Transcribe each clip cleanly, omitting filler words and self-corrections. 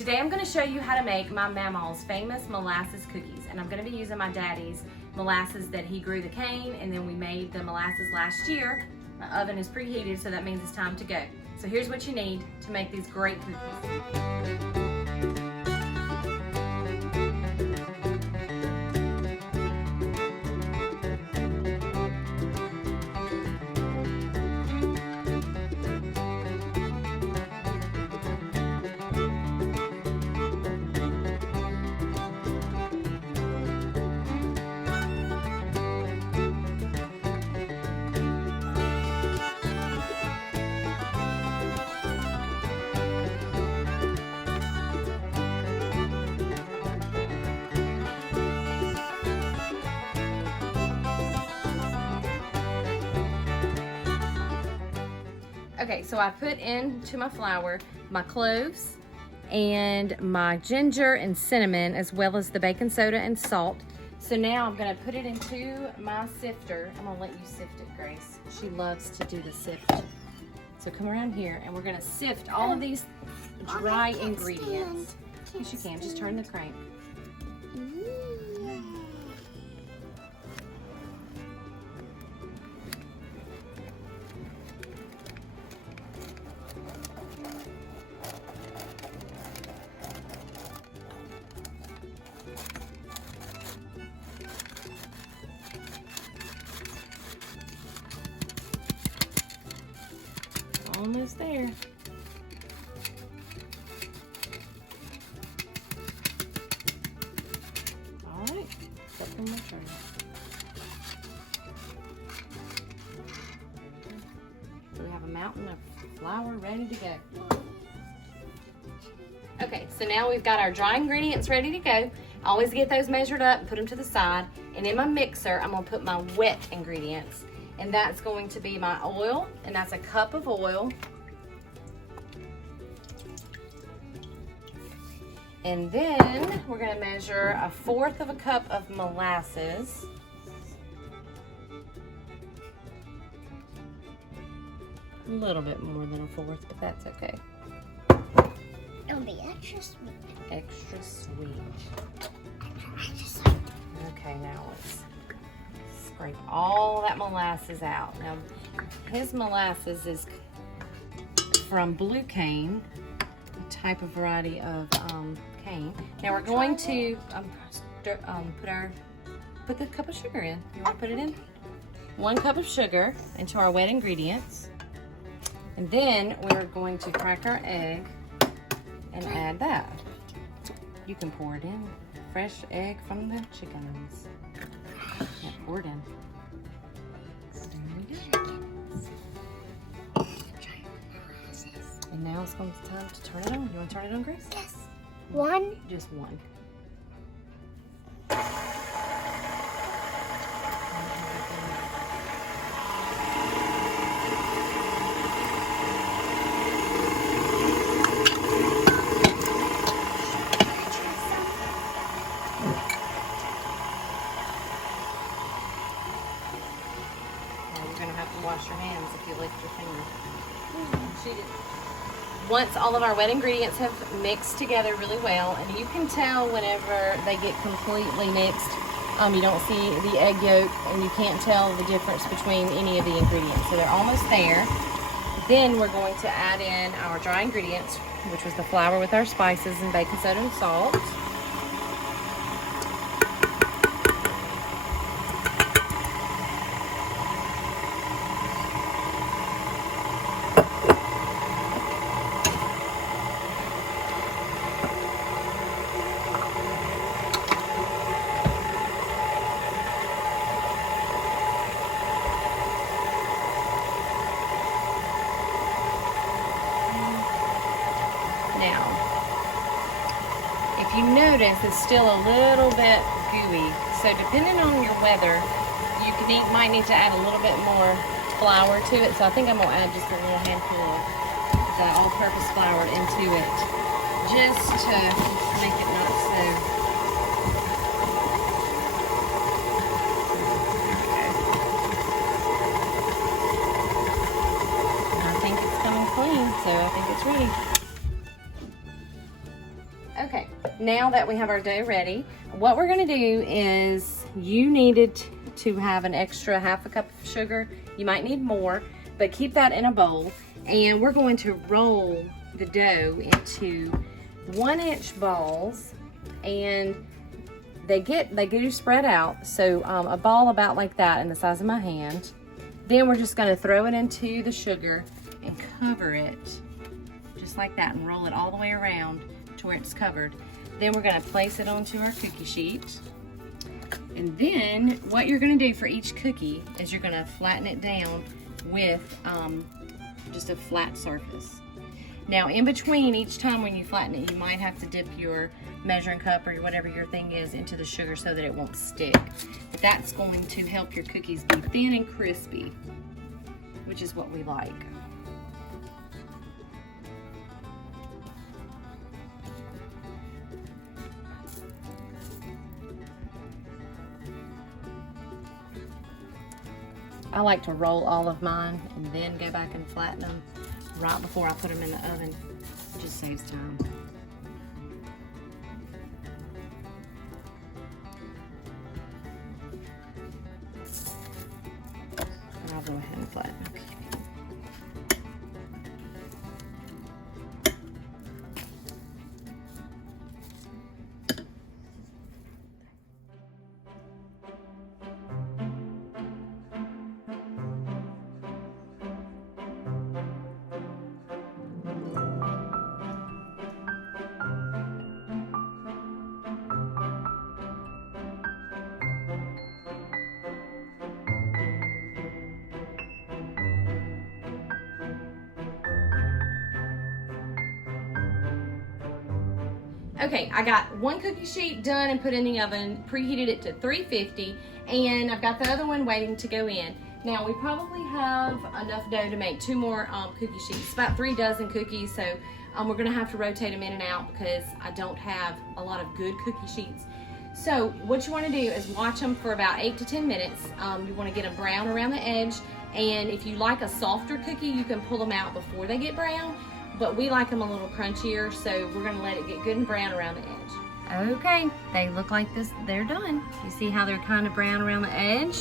Today I'm going to show you how to make my Mama's famous molasses cookies, and I'm going to be using my daddy's molasses that he grew the cane, and then we made the molasses last year. My oven is preheated, so that means it's time to go. So here's what you need to make these great cookies. Okay, so I put into my flour my cloves and my ginger and cinnamon, as well as the baking soda and salt. So now I'm gonna put it into my sifter. I'm gonna let you sift it, Grace. She loves to do the sift. So come around here and we're gonna sift all of these dry ingredients. Yes, you can, just turn the crank. Almost there. All right, set them in the tray. So we have a mountain of flour ready to go. Okay, so now we've got our dry ingredients ready to go. I always get those measured up and put them to the side. And in my mixer, I'm gonna put my wet ingredients. And that's going to be my oil, and that's a cup of oil. And then we're gonna measure 1/4 of a cup of molasses. A little bit more than 1/4, but that's okay. It'll be extra sweet. Extra sweet. Extra sweet. Okay, now let's scrape all that molasses out. Now, his molasses is from blue cane, a type of variety of cane. Now we're going to put the cup of sugar in. You want to put it in? 1 cup of sugar into our wet ingredients. And then we're going to crack our egg and add that. You can pour it in. Fresh egg from the chickens. Yeah, pour it in. There we go. And now it's going to be time to turn it on. You want to turn it on, Grace? Yes. 1. Just 1. Wash your hands if you lick your finger. Once all of our wet ingredients have mixed together really well, and you can tell whenever they get completely mixed, you don't see the egg yolk and you can't tell the difference between any of the ingredients. So they're almost there. Then we're going to add in our dry ingredients, which was the flour with our spices and baking soda and salt. Now, if you notice, it's still a little bit gooey. So depending on your weather, you might need to add a little bit more flour to it. So I think I'm gonna add just a little handful of that all-purpose flour into it, just to make it not so. I think it's coming clean, so I think it's ready. Okay, now that we have our dough ready, what we're gonna do is you needed to have an extra half a cup of sugar. You might need more, but keep that in a bowl. And we're going to roll the dough into 1-inch balls, and they do spread out. So a ball about like that in the size of my hand. Then we're just gonna throw it into the sugar and cover it just like that and roll it all the way around to where it's covered. Then we're gonna place it onto our cookie sheet. And then what you're gonna do for each cookie is you're gonna flatten it down with just a flat surface. Now in between each time when you flatten it, you might have to dip your measuring cup or whatever your thing is into the sugar so that it won't stick. But that's going to help your cookies be thin and crispy, which is what we like. I like to roll all of mine and then go back and flatten them right before I put them in the oven. It just saves time. And I'll go ahead and flatten them. Okay, I got one cookie sheet done and put in the oven, preheated it to 350, and I've got the other one waiting to go in. Now we probably have enough dough to make 2 more cookie sheets, about 3 dozen cookies, so we're gonna have to rotate them in and out because I don't have a lot of good cookie sheets. So what you wanna do is watch them for about 8 to 10 minutes. You wanna get them brown around the edge, and if you like a softer cookie, you can pull them out before they get brown. But we like them a little crunchier, so we're gonna let it get good and brown around the edge. Okay, they look like this, they're done. You see how they're kind of brown around the edge?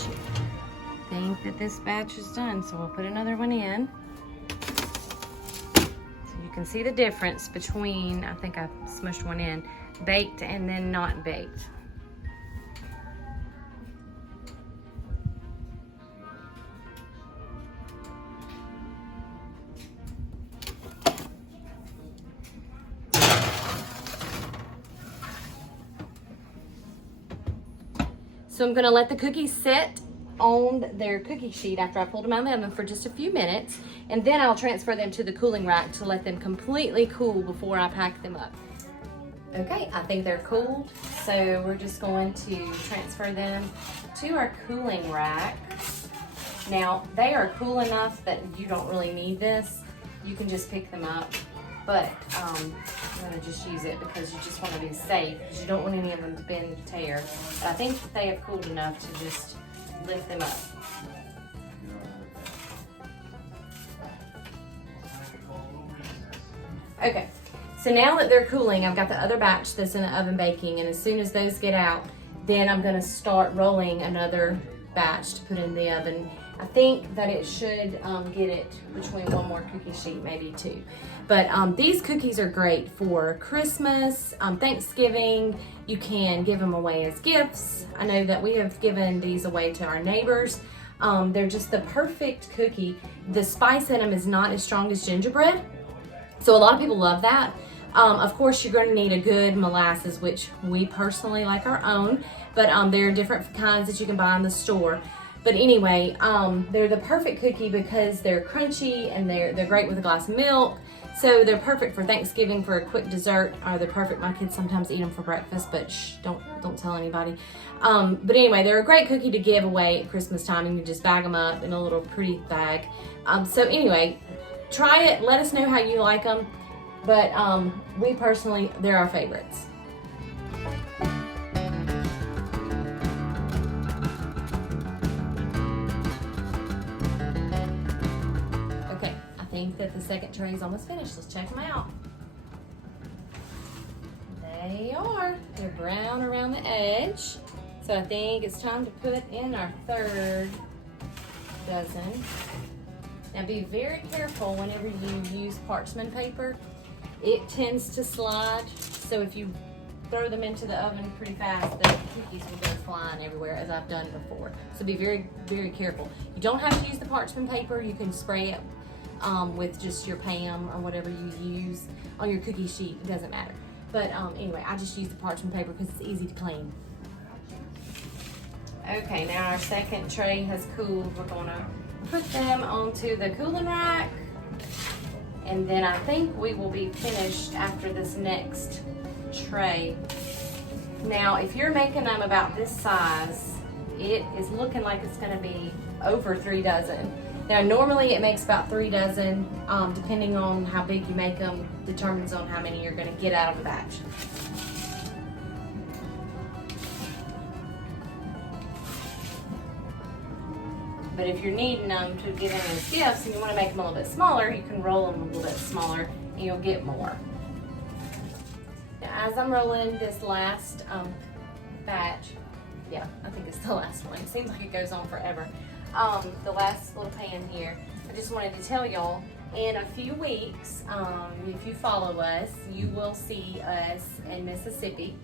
I think that this batch is done, so we'll put another one in. So you can see the difference between, I think I smushed one in, baked and then not baked. So I'm gonna let the cookies sit on their cookie sheet after I pulled them out of the oven for just a few minutes, and then I'll transfer them to the cooling rack to let them completely cool before I pack them up. Okay, I think they're cooled, so we're just going to transfer them to our cooling rack. Now, they are cool enough that you don't really need this. You can just pick them up, but I'm gonna just use it because you just wanna be safe, because you don't want any of them to bend and tear. But I think that they have cooled enough to just lift them up. Okay, so now that they're cooling, I've got the other batch that's in the oven baking, and as soon as those get out, then I'm gonna start rolling another batch to put in the oven. I think that it should get it between 1 more cookie sheet, maybe 2. But these cookies are great for Christmas, Thanksgiving. You can give them away as gifts. I know that we have given these away to our neighbors. They're just the perfect cookie. The spice in them is not as strong as gingerbread, so a lot of people love that. Of course, you're going to need a good molasses, which we personally like our own, but there are different kinds that you can buy in the store. But anyway, they're the perfect cookie because they're crunchy and they're great with a glass of milk. So they're perfect for Thanksgiving for a quick dessert, or they're perfect. My kids sometimes eat them for breakfast, but shh, don't tell anybody. But anyway, they're a great cookie to give away at Christmas time, and you just bag them up in a little pretty bag. So anyway, try it. Let us know how you like them. But we personally, they're our favorites. I think that the second tray is almost finished. Let's check them out. they are. They're brown around the edge. So I think it's time to put in our third dozen. Now be very careful whenever you use parchment paper. It tends to slide, so if you throw them into the oven pretty fast, the cookies will go flying everywhere, as I've done before. So be very, very careful. You don't have to use the parchment paper. You can spray it with just your Pam or whatever you use on your cookie sheet. It doesn't matter. But anyway, I just use the parchment paper because it's easy to clean. Okay, now our second tray has cooled. We're gonna put them onto the cooling rack, and then I think we will be finished after this next tray. Now, if you're making them about this size, it is looking like it's gonna be over 3 dozen. Now, normally it makes about 3 dozen, depending on how big you make them, determines on how many you're gonna get out of the batch. But if you're needing them to give them as gifts and you want to make them a little bit smaller, you can roll them a little bit smaller and you'll get more. Now, as I'm rolling this last batch, yeah, I think it's the last one. It seems like it goes on forever. The last little pan here, I just wanted to tell y'all, in a few weeks, if you follow us, you will see us in Mississippi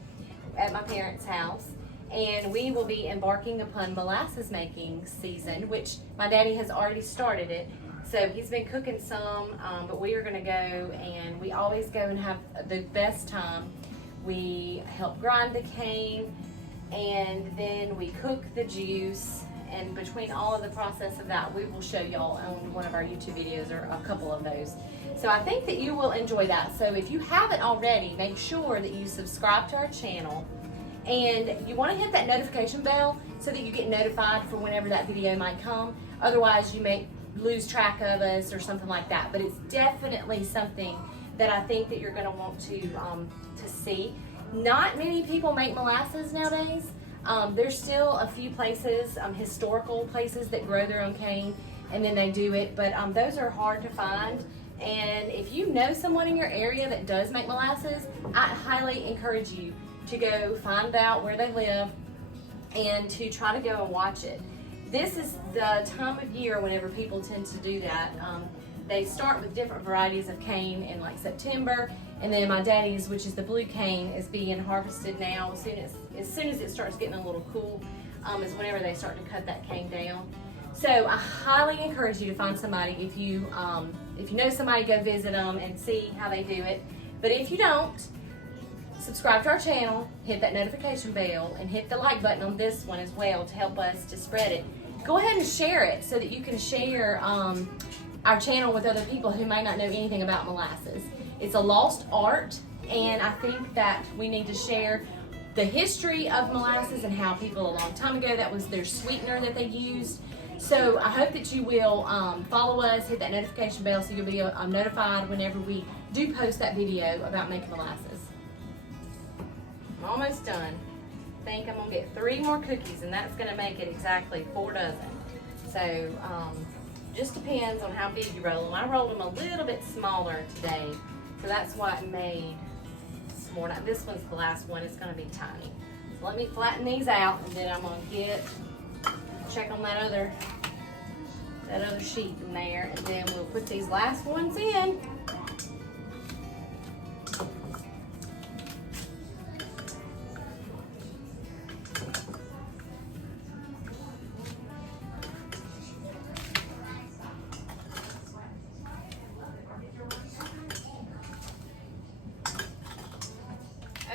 at my parents' house. And we will be embarking upon molasses making season, which my daddy has already started it. So he's been cooking some, but we are gonna go, and we always go and have the best time. We help grind the cane, and then we cook the juice. And between all of the process of that, we will show y'all on one of our YouTube videos, or a couple of those. So I think that you will enjoy that. So if you haven't already, make sure that you subscribe to our channel. And you want to hit that notification bell so that you get notified for whenever that video might come. Otherwise, you may lose track of us or something like that. But it's definitely something that I think that you're going to want to see. Not many people make molasses nowadays. There's still a few places, historical places, that grow their own cane and then they do it. But those are hard to find. And if you know someone in your area that does make molasses, I highly encourage you to go find out where they live and to try to go and watch it. This is the time of year whenever people tend to do that. They start with different varieties of cane in like September, and then my daddy's, which is the blue cane, is being harvested now. As soon as it starts getting a little cool, is whenever they start to cut that cane down. So I highly encourage you to find somebody. If you know somebody, go visit them and see how they do it. But if you don't, subscribe to our channel, hit that notification bell, and hit the like button on this one as well to help us to spread it. Go ahead and share it so that you can share our channel with other people who may not know anything about molasses. It's a lost art, and I think that we need to share the history of molasses and how people a long time ago, that was their sweetener that they used. So I hope that you will follow us, hit that notification bell so you'll be notified whenever we do post that video about making molasses. I'm almost done. I think I'm gonna get 3 more cookies, and that's gonna make it exactly 4 dozen. So just depends on how big you roll them. I rolled them a little bit smaller today, so that's why it made more. Now, this one's the last one. It's gonna be tiny. So let me flatten these out, and then I'm gonna check on that other sheet in there, and then we'll put these last ones in.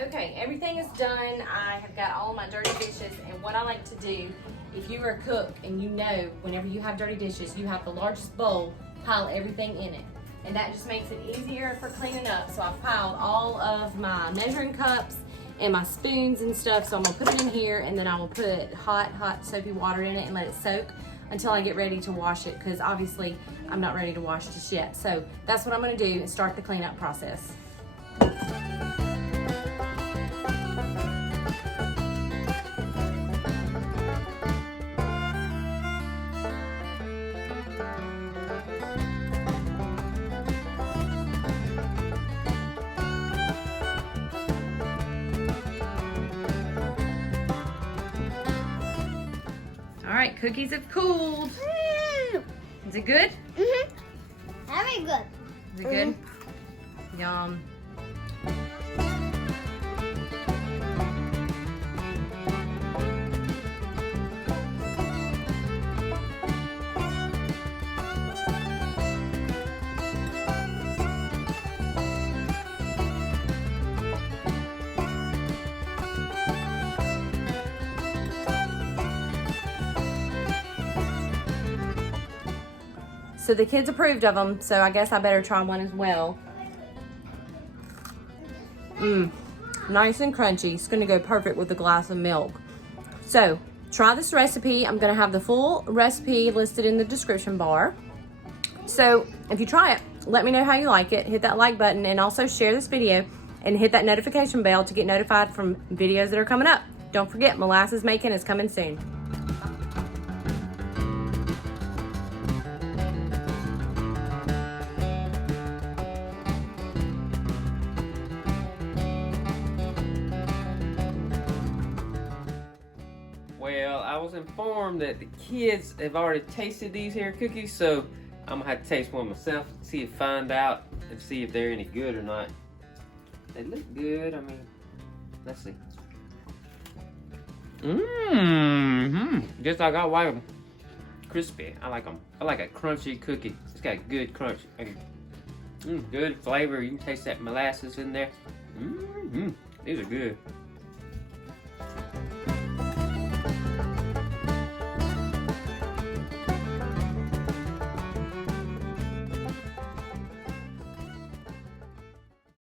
Okay, everything is done. I have got all my dirty dishes, and what I like to do, if you are a cook and you know whenever you have dirty dishes, you have the largest bowl, pile everything in it. And that just makes it easier for cleaning up. So I've piled all of my measuring cups and my spoons and stuff. So I'm gonna put it in here, and then I will put hot soapy water in it and let it soak until I get ready to wash it, because obviously I'm not ready to wash just yet. So that's what I'm gonna do and start the cleanup process. right, cookies have cooled. Mm. Is it good? Mm-hmm. Very good. Is it good? Yum. So the kids approved of them, so I guess I better try one as well. Nice and crunchy. It's gonna go perfect with a glass of milk. So try this recipe. I'm gonna have the full recipe listed in the description bar. So if you try it, let me know how you like it. Hit that like button and also share this video and hit that notification bell to get notified from videos that are coming up. Don't forget, molasses making is coming soon. Well, I was informed that the kids have already tasted these here cookies, so I'm gonna have to taste one myself, see if find out and see if they're any good or not. They look good. I mean, let's see. Just like I like them, crispy. I like them. I like a crunchy cookie. It's got good crunch. Good flavor. You can taste that molasses in there. These are good.